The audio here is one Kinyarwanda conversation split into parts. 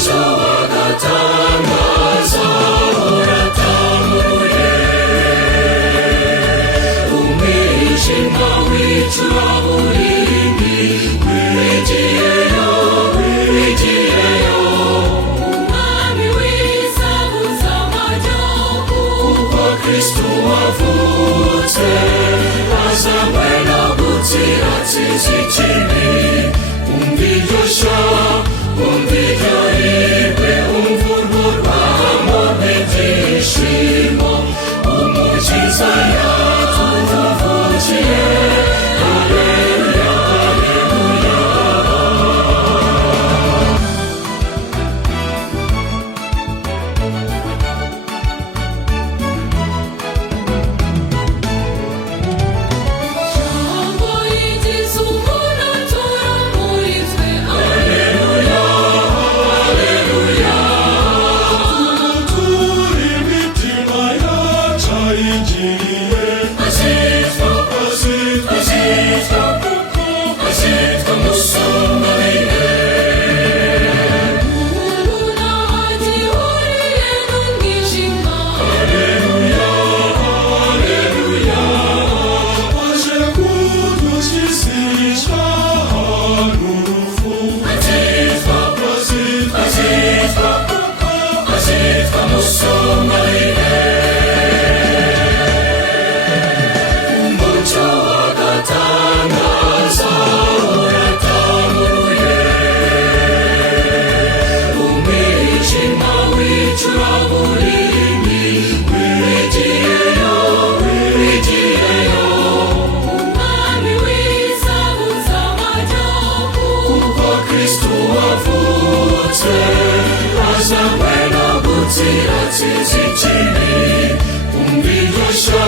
umucyo w'agatangaza uratamuruye, umwijima w'icuraburindi wigiyeyo, wigiyeyo. Umwami w'isabuza amajyoko, kuko Kristo wavutse azanywe no gutsiratsiza ikibi. Umva iryo shya, umva iryo hirwe, umva urwo rwamo rw'ibyishimo Umukiza yatuvukiye. Haleluya, haleluya. Jambo yigize umuntu atura muri twe. Haleluya, haleluya. Turi imitima yacu ayigiriye, Azitwa, azitwa, azitwa, azitwa Musomayire. Umuntu ntagihuriye n'umwijima. Haleluya, haleluya. aje kudukizisha n'urupfu. Azitwa, azitwa, azitwa, azitwa Musomayire. Umucyo w'agatangaza uratamuruye, umwijima w'icuraburindi wigiyeyo, wigiyeyo. Umwami w'isabuza amajyoko, kuko Kristo wavutse azanywe no gutsiratsiza ikibi. Umva iryo shya,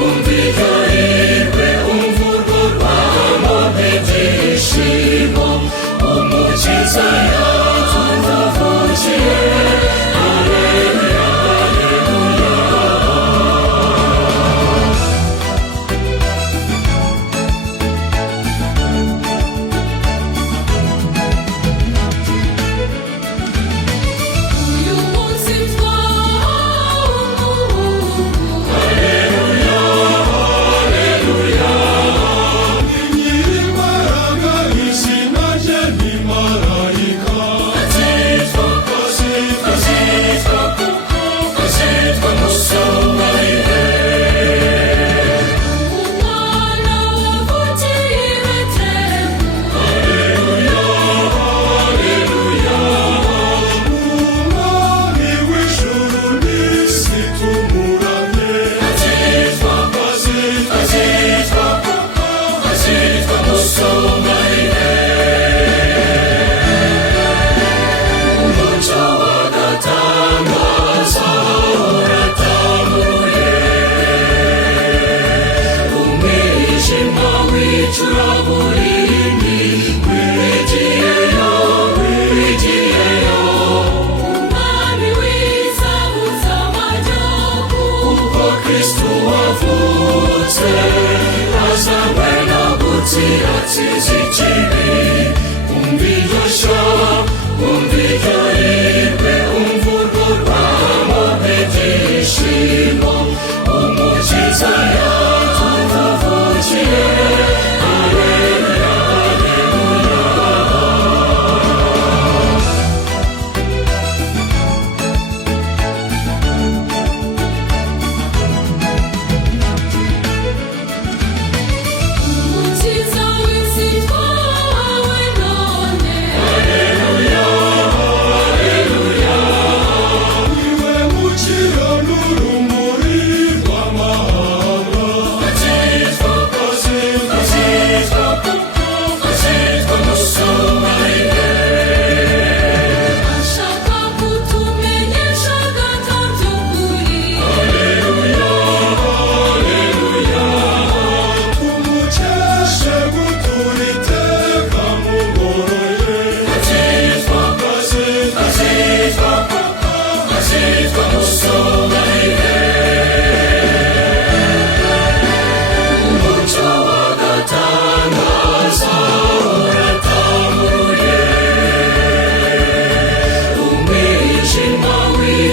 umva iryo hirwe, umva urwo rwamo rw'ibyishimo Umukiza yatuvukiye. Haleluya, haleluya. Uyu munsi twahawe umuhungu. Haleluya, haleluya. Nyirimbaraga izina rye ni Marayika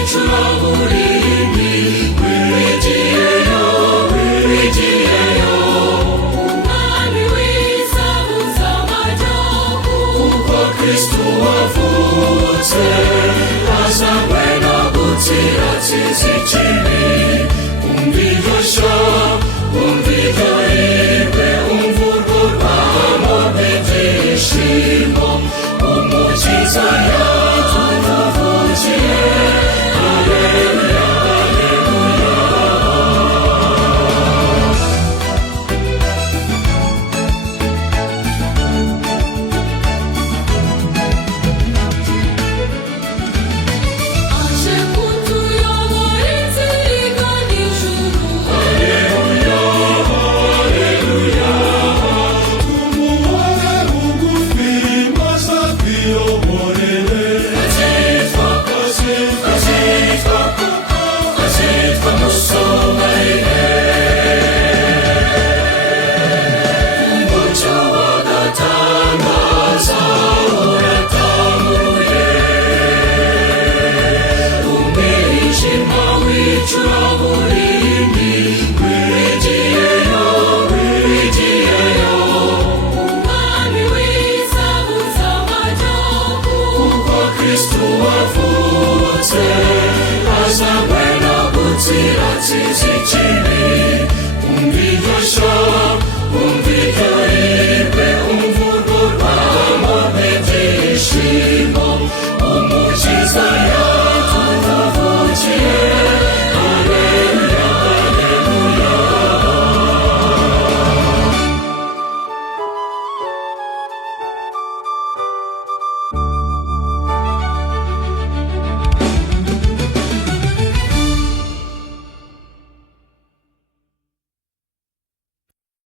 icuraburindi wigiyeyo umwami w'izabuza amajyoko kuko Kristo wavutse azanywe no gutsiratsiza ikibi umva iryo shyo umva iryo